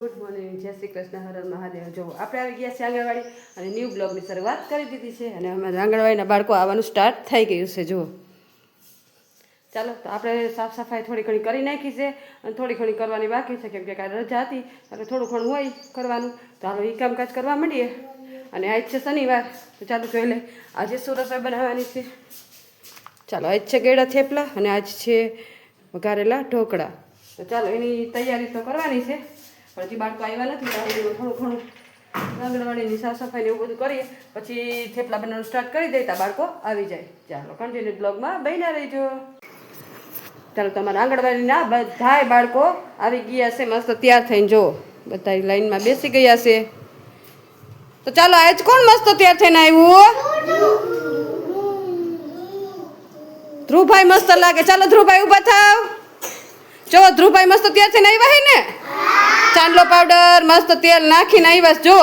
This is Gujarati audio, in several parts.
ગુડ મોર્નિંગ, જય શ્રી કૃષ્ણ, હર હર મહાદેવ. જો આપણે આવી ગયા છે આંગણવાડી અને ન્યૂ બ્લોગની શરૂઆત કરી દીધી છે અને અમારા આંગણવાડીના બાળકો આવવાનું સ્ટાર્ટ થઈ ગયું છે. જુઓ, ચાલો તો આપણે સાફ સફાઈ થોડી ઘણી કરી નાખી છે અને થોડી ઘણી કરવાની બાકી છે, કેમ કે કાલે રજા હતી એટલે થોડું ઘણું હોય કરવાનું. તો હાલો એ કામકાજ કરવા માંડીએ. અને આજ છે શનિવાર, તો ચાલો જોઈ લે આજે શું રસોઈ બનાવવાની છે. ચાલો, આજ છે ગળ્યા થેપલા અને આજ છે વઘારેલા ઢોકળા. તો ચાલો એની તૈયારી તો કરવાની છે. પછી બાળકો આવ્યા નથી, થોડું ઘણું આંગણવાડીની સાફ સફાઈને એવું બધું કરીએ, પછી થેપલા બનાવવાનું સ્ટાર્ટ કરી દઈએ. ત્યાં બાળકો આવી જાય. ચાલો કન્ટિન્યુ બ્લોગમાં બન્યા રહેજો. ચાલો, તમારા આંગણવાડીના બધાય બાળકો આવી ગયા છે, મસ્ત તૈયાર થઈને. જો બધા લાઈનમાં બેસી ગયા છે. તો ચાલો, આજ કોણ મસ્ત તૈયાર થઈને આવ્યું? ધ્રુવભાઈ મસ્ત લાગે. ચાલો ધ્રુવભાઈ ઊભા થાવ. જો ધ્રુવભાઈ મસ્ત તૈયાર થઈને આવ્યા હે ને, ચાંદલો પાવડર મસ્ત તેલ નાખીને આવ્યા. જો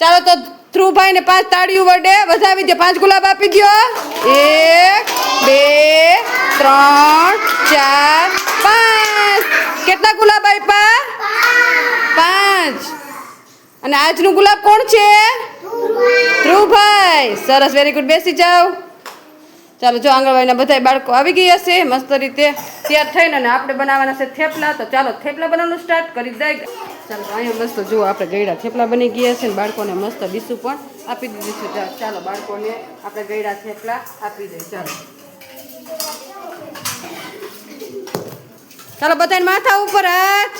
ચાલો, તો ધ્રુવભાઈ ને 5 તાળીઓ વડે વધાવી દો. 5 ગુલાબ આપી દો. 1 2 3 4 5. કેટલા ગુલાબ આપ્યા? 5. અને આજનું ગુલાબ કોણ છે? ધ્રુવભાઈ. સરસ, વેરી ગુડ. બેસી જાઓ. ચાલો, જો આંગણવાડીના બધા બાળકો આવી ગયા છે મસ્ત રીતે તૈયાર થઈને, અને આપણે બનાવવાના છે થેપલા. તો ચાલો થેપલા બનાવવાનું સ્ટાર્ટ કરી દઈએ. ચાલો, અહીંયા મસ્ત જુઓ આપણે ગળ્યા થેપલા બની ગયા છે ને બાળકોને મસ્ત ડીશું પણ આપી દીધી છે. ચાલો બાળકોને આપણે ગળ્યા થેપલા આપી દઈએ. ચાલો ચાલો, બધાને માથા ઉપર હાથ.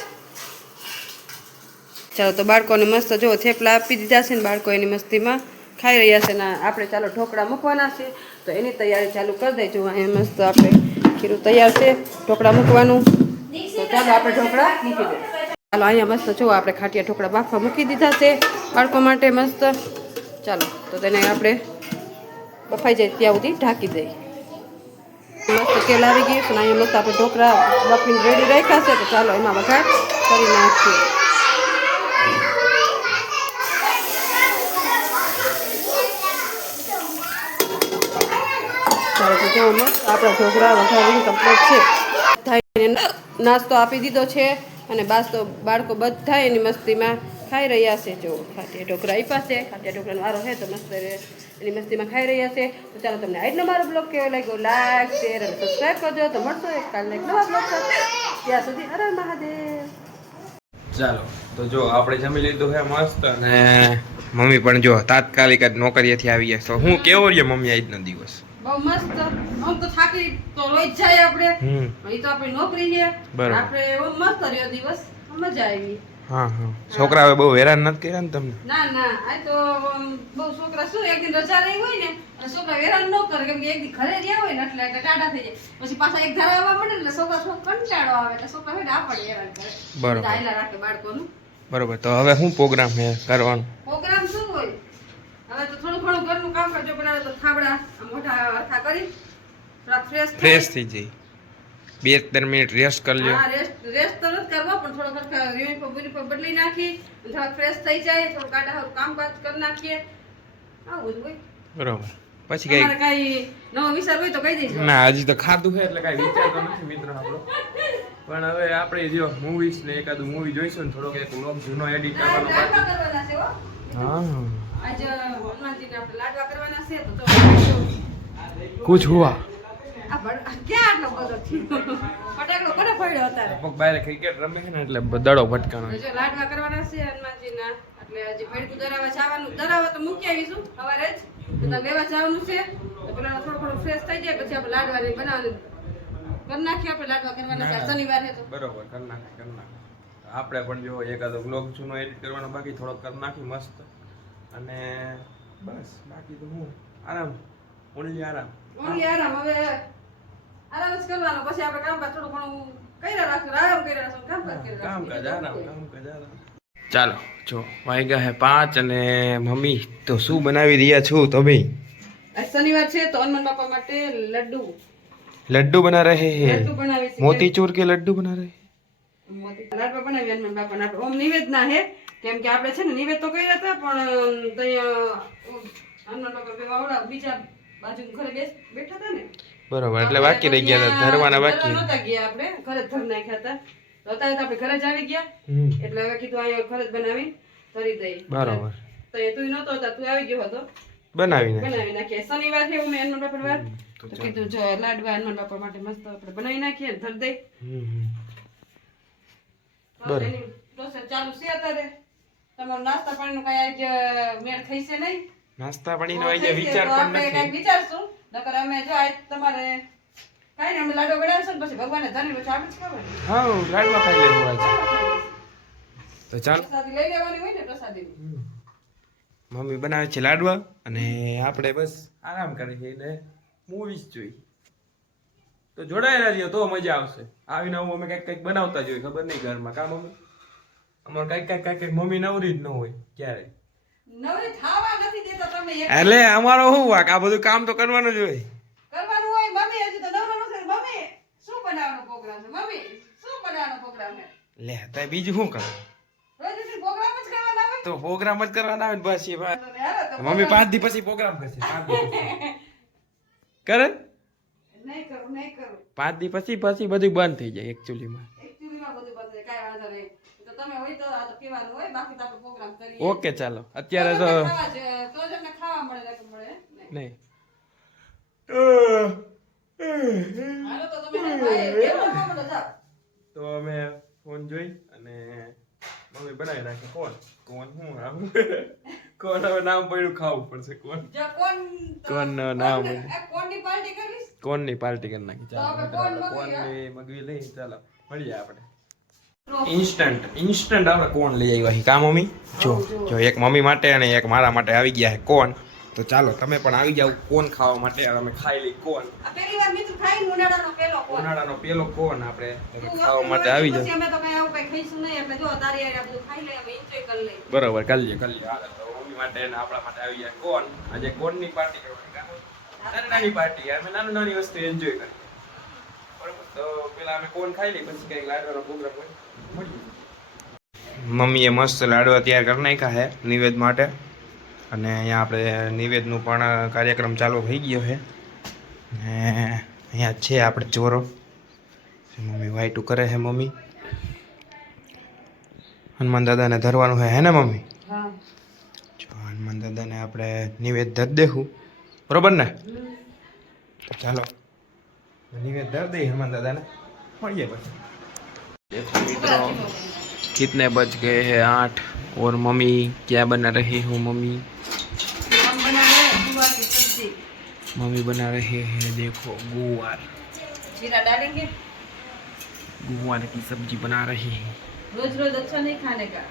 ચાલો, તો બાળકોને મસ્ત જુઓ થેપલા આપી દીધા છે ને બાળકો એની મસ્તીમાં ખાઈ રહ્યા છે. ને આપણે ચાલો ઢોકળા મૂકવાના છે, તો એની તૈયારી ચાલુ કરી દઈશું. અહીંયા મસ્ત આપણે ખીરું તૈયાર છે ઢોકળા મૂકવાનું. તો ચાલો આપણે ઢોકળા મૂકી દઈએ. ચાલો, અહીંયા મસ્ત જો આપણે ખાટિયા ઢોકળા બાફવા મૂકી દીધા છે બાળકો માટે મસ્ત. ચાલો, તો તેને આપણે બફાઈ જાય ત્યાં સુધી ઢાંકી દઈએ. મસ્ત તેલ આવી ગયું છે ને અહીંયા મસ્ત આપણે ઢોકળા બફીને રેડી રાખ્યા છે. તો ચાલો એમાં વઘાર કરી નાખીએ. ચાલો, તો જો મસ્ત આપણા ઢોકળા વઘારીને કમ્પ્લીટ છે. બધાને નાસ્તો આપી દીધો છે અને બાળકો બધા એની મસ્તીમાં ખાઈ રહ્યા છે. જો ખાટિયા ઢોકળા આપ્યા છે, ખાટિયા ઢોકળાનો વારો છે તો મસ્ત એની મસ્તીમાં ખાઈ રહ્યા છે. તો ચાલો, તમને આજનો મારો બ્લોગ કેવો લાગ્યો લાઈક શેર અને સબસ્ક્રાઈબ કરજો. તો મળશો એક કાલના એક નવા બ્લોગ સાથે. ત્યાં સુધી હર હર મહાદેવ. ચાલો, તો જો આપણે જમી લીધું છે મસ્ત, અને મમ્મી પણ જો તાત્કાલિક જ નોકરીએથી આવી ગયા. તો હું કેવો રહ્યો મમ્મી આજનો દિવસ? બહુ મસ્ત. આમ તો થાકી તો રોજ જાય આપણે, એ તો આપણી નોકરી છે. આપણે એવો મસ્ત રહ્યો દિવસ, મજા આવી. હા હા, છોકરાઓએ બહુ હેરાન નથી કર્યા ને તમને? ના ના, આ તો બહુ છોકરા શું એક દિન રજા રહી હોય ને અને છોકરા હેરાન ન કરે, કેમ કે એક દિન ઘરે રહ્યા હોય ને એટલે ટાઢા થઈ જાય. પછી પાછા એક ધારા આવવા મળે એટલે છોકરા કંટાળો આવે એટલે છોકરા હોય ને આપણને હેરાન કરે. બરોબર, આયલા રાખે બાળકોનું. બરોબર. તો હવે શું પ્રોગ્રામ છે કરવાનો? પ્રોગ્રામ શું હોય, હવે તો થોડું ઘણું ઘરનું કામ કરજો. બનાવે તો થાબડા મોટા અરખા કરી થોડા ફ્રેશ થઈ જઈ. 2-3 મિનિટ રેસ્ટ કરી લ્યો. હા, રેસ્ટ તો નથી કરવો, પણ થોડો ખરખા યુનિફોર્મ બદલી નાખી થોડા ફ્રેશ થઈ જાય, થોડું કાઢા હારું કામકાજ કરી નાખીએ. આવું જ હોય. બરોબર. પછી કઈ નવો વિચાર હોય તો કહી દેજો. ના, હજી તો ખાધું છે એટલે કઈ વિચાર તો નથી મિત્રો આપણો. પણ હવે આપણે જો મૂવીઝ ને એકાદું મૂવી જોઈશું ને થોડોક એક વ્લોગ જૂનો એડિટ કરવાનો બાકી. હા, આજ હનુમાનજીને આપણે લાડવા કરવાના છે. તો કુછ હુઆ? ક્યાં આટલો બધો ફટાકડો કોને પડ્યો અત્યારે? પગ બહાર ક્રિકેટ રમે છે ને એટલે દડો ભટકાણો. જો લાડવા કરવાના છે હનુમાનજીના, એટલે હજી ભેડકું દરાવા જવાનું. દરાવા તો મૂકી આવીશું સવારે જ, તો લેવા જવાનું છે. તો પેલા થોડું થોડું ફ્રેશ થઈ જાય પછી આપણે લાડવાની બનાવવાનું કરી નાખીએ. આપણે લાડવા કરવાના છે શનિવાર છે તો બરોબર, કરી નાખે. આપણે પણ જો એકાદો બ્લોગ જૂનો એડિટ કરવાનો બાકી, થોડોક કરી નાખી મસ્ત. અને બસ બાકી તો હું આરામ, ઓનલી આરામ. હવે આરામ જ કરવાનો. પછી આપણે કામકાજ થોડું ઘણું કર્યા રાખશું, આરામ કર્યા રાખશું, કામકાજ આરામ. ચાલો, જો વાગ્યા હે 5 અને મમ્મી તો શું બનાવી રહ્યા છો તમે? આજ શનિવાર છે તો હનુમાન બાપા માટે लड्डू बना रहे हैं? लड्डू बनावी છે. मोतीचूर के लड्डू बना रहे हैं? લાડવા બનાવી હનુમાન બાપાના. ઓમ નિવેદના હે, કેમ કે આપણે છે ને નિવેદ તો કર્યા હતા, પણ હનુમાન બાપા બેવાડા બીજા બાજુ ઘરે બેઠા હતા ને. બરોબર, એટલે બાકી રહી ગયા હતા ધરવાના. બાકી નતા ગયા, આપણે ઘરે ધર નાખ્યા હતા. તો અત્યારે તો આપણે ઘરે જ આવી ગયા એટલે હવે કીધું અહીંયા ઘરે જ બનાવી કરી દઈએ. બરાબર. તો એ તું નહોતો તો તું આવી ગયો હતો બનાવીને બનાવી નાખીએ. શનિવાર છે એવું મેં હનુમાન બાપા વાર તો કીધું જો લાડવા હનુમાન બાપા માટે મસ્ત આપણે બનાવી નાખીએ ને ધરી દઈ. બસ એની પ્રોસેસ ચાલુ છે અત્યારે. તમારો નાસ્તા પાણીનું કઈ આજ મેળ થઈ છે નહીં? નાસ્તા પાણીનો આજે વિચાર પણ આપણે નથી. કંઈક વિચારશું. નકર અમે જો આજ તમારે કાંઈ નહીં અમે લાડવા બનાવશું ને પછી ભગવાનને ધરી પછી આપણે જ ખાવાનું. હા લાડવા ખાઈ લેવું આજે. તો ચાલ પ્રસાદી લઈ લેવાની હોય ને પ્રસાદીની. મમ્મી બનાવે છે લાડવા અને આપણે બસ આરામ કરીએ એટલે મૂવીઝ જોઈ. તો જોડાયેલા રહીએ તો મજા આવશે. આવીને અમે કંઈક બનાવતા જોઈએ ખબર નહીં ઘરમાં કા મમ્મી અમારે કંઈક મમ્મી નવરી જ ન હોય ક્યારે. નવરી થાવા નથી દેતા તમે એક એટલે અમારો શું વાક આ બધું કામ તો કરવાનું જ હોય. કરવાનું હોય. મમ્મી હજી તો નવરો નથી. મમ્મી શું બનાવવાનો પ્રોગ્રામ છે? મમ્મી શું બનાવવાનો પ્રોગ્રામ છે? લે તો બીજું શું કરે રોજ રોજ પ્રોગ્રામ જ કરવાના હોય. તો પ્રોગ્રામ જ કરવાના આવે ને બસ એ વાત. હાલો તો મમ્મી 5 દી પછી પ્રોગ્રામ કરશે 5 દી કરે નહીં કરું નહીં કરું. 5 દી પછી બધું બંધ થઈ જાય એકચ્યુઅલીમાં. એકચ્યુઅલીમાં બધું બંધ છે. કાંઈ વાંધો નહીં. તો તમે હોય તો આ તો પીવાનું હોય બાકી તો આપણે પ્રોગ્રામ કરીએ. ઓકે ચાલો અત્યારે તો તો જ અમને ખાવા મળે નકર મળે નહીં. નહીં હાલો તો તમે ભાઈ કેવો ખાવા મળે જાઓ. તો અમે ફોન જોઈ અને મમ્મી બનાવી નાખે કોણ શું આવું કોણ હવે નામ પડ્યું ખાવું પડશે કોણ જો કોણ કોણનું નામ આ કોણની પાર્ટી કરીશ? કોણની પાર્ટી કરી નાખી તો આપણે કોણ મગાવીએ? કોણની મગવી લઈ ચાલો મળીએ આપણે ઇન્સ્ટન્ટ આપણે કોણ લઈ આવ્યા છે કા મમ્મી જો એક મમ્મી માટે અને એક મારા માટે આવી ગયા છે કોણ. તો ચાલો તમે પણ આવી જાવ કોણ ખાવા માટે અમે ખાઈ લઈ કોણ. આ પહેલી વાર મિત્રો ખાઈ ઉનાળાનો પહેલો કોણ. ઉનાળાનો પેલો કોણ આપણે તું ખાવા વસ્તુ માટે હોય આવી પછી જાવ. અમે તો કઈ આવું કઈ ખાઈશું નહીં એટલે જો તારી હારે આ બધું ખાઈ લઈએ અમે એન્જોય કરી લઈએ. બરોબર કરી લઈએ હાલો તો મમ્મી માટે અને આપણા માટે આવી જાય કોણ. આજે કોણની પાર્ટી કરવાની કામ નાની પાર્ટી અમે નાની વસ્તુ એન્જોય કરી. બરોબર તો પેલા અમે કોણ ખાઈ લઈએ પછી કઈક લાડવાનો પ્રોગ્રામ હોય મળીએ. મમ્મીએ મસ્ત લાડવા તૈયાર કરી નાખ્યા છે નિવેદ માટે અને અહીંયા આપણે નિવેદનું પણ કાર્યક્રમ ચાલુ થઈ ગયો છે ને અહીંયા છે આપણે ચોરો મમ્મી વાઈટું કરે છે મમ્મી હનુમાન દાદાને ધરવાનું હે ને મમ્મી? હા જો હનુમાન દાદાને આપણે નિવેદ ધર દેવું બરોબર ને? તો ચાલો નિવેદ ધર દઈએ હનુમાન દાદાને મળીએ પછી. देखो मित्रों कितने बज गए हैं 8 और मम्मी क्या बना रही हूँ मम्मी हम बना रहे हैं गुवार की सब्जी. मम्मी बना रहे हैं देखो गुवार जीरा डालेंगे. गुवार की सब्जी बना रही है. रोज रोज अच्छा नहीं खाने का.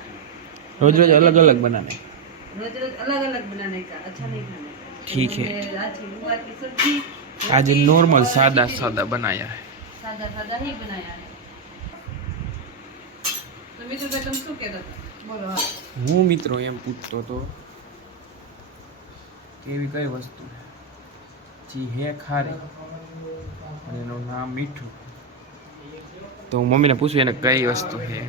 रोज रोज अलग अलग बनाने. रोज रोज अलग अलग बनाने का अच्छा नहीं खाने का. ठीक है. आज गुवार की सब्जी आज नॉर्मल सादा सादा बनाया है. सादा सादा ही बनाया है. तो मित्र तुम શું કહેતા હતા? બોલો. હું મિત્રો એમ પૂછતો હતો કેવી કઈ વસ્તુ જી હે ખારી અને એનું નામ મીઠું. તો હું મમ્મીને પૂછું એને કઈ વસ્તુ હે.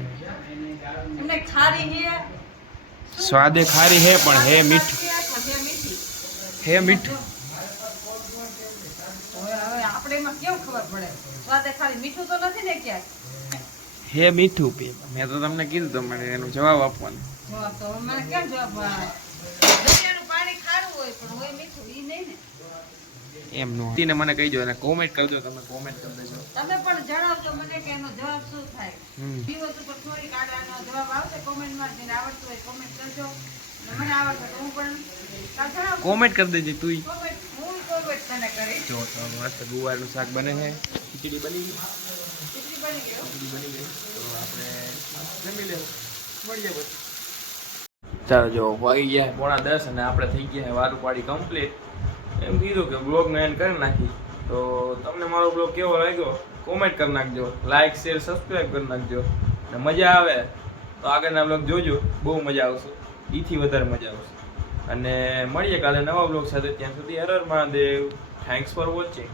એમને ખારી હે સ્વાદે ખારી હે પણ હે મીઠું. હે મીઠી. હે મીઠું. હવે આપણે એમાં કેવું ખબર પડે? સ્વાદે ખારી મીઠું તો નથી ને ક્યાંક. હે મીઠું પી. મેં તો તમને કીધું તમારે એનો જવાબ આપવાનો. જવાબ તો હવે મને કેમ જવાબ દરિયાનું પાણી ખારું હોય પણ હોય મીઠું ઈ નહીં ને. એમ નો તીને મને કહી દો અને કોમેન્ટ કરજો. તમે કોમેન્ટ કરી દેજો. તમે પણ જણાવજો મને કે એનો જવાબ શું થાય. હમ. દિવસ ઉપર થોડીક આનો જવાબ આવશે કોમેન્ટમાં. જેને આવડતું હોય કોમેન્ટ કરજો. અને મને આવડશે તો હું પણ જણાવું. કોમેન્ટ કરી દેજે તું. કોમેન્ટ હું કોમેન્ટ તને કરીશ. જો તો મસ્ત ગુવારનું શાક બને છે. ખીચડી બની ગઈ. ખીચડી બની ગઈ હો. ખીચડી બની ગઈ તો આપણે જમી લેવું મળીએ પછી. ચાલો જો વાગી ગયા 9:30 અને આપણે થઈ ગયા વારું પાડી કમ્પ્લીટ. એમ કીધું કે બ્લોગનો એન્ડ કરી નાખી. તો તમને મારો બ્લોગ કેવો લાગ્યો કોમેન્ટ કરી નાખજો. લાઇક શેર સબસ્ક્રાઈબ કરી નાખજો. અને મજા આવે તો આગળના બ્લોગ જોજો. બહુ મજા આવશે. એથી વધારે મજા આવશે. અને મળીએ કાલે નવા બ્લોગ સાથે. ત્યાં સુધી હર હર મહાદેવ. Thanks for watching.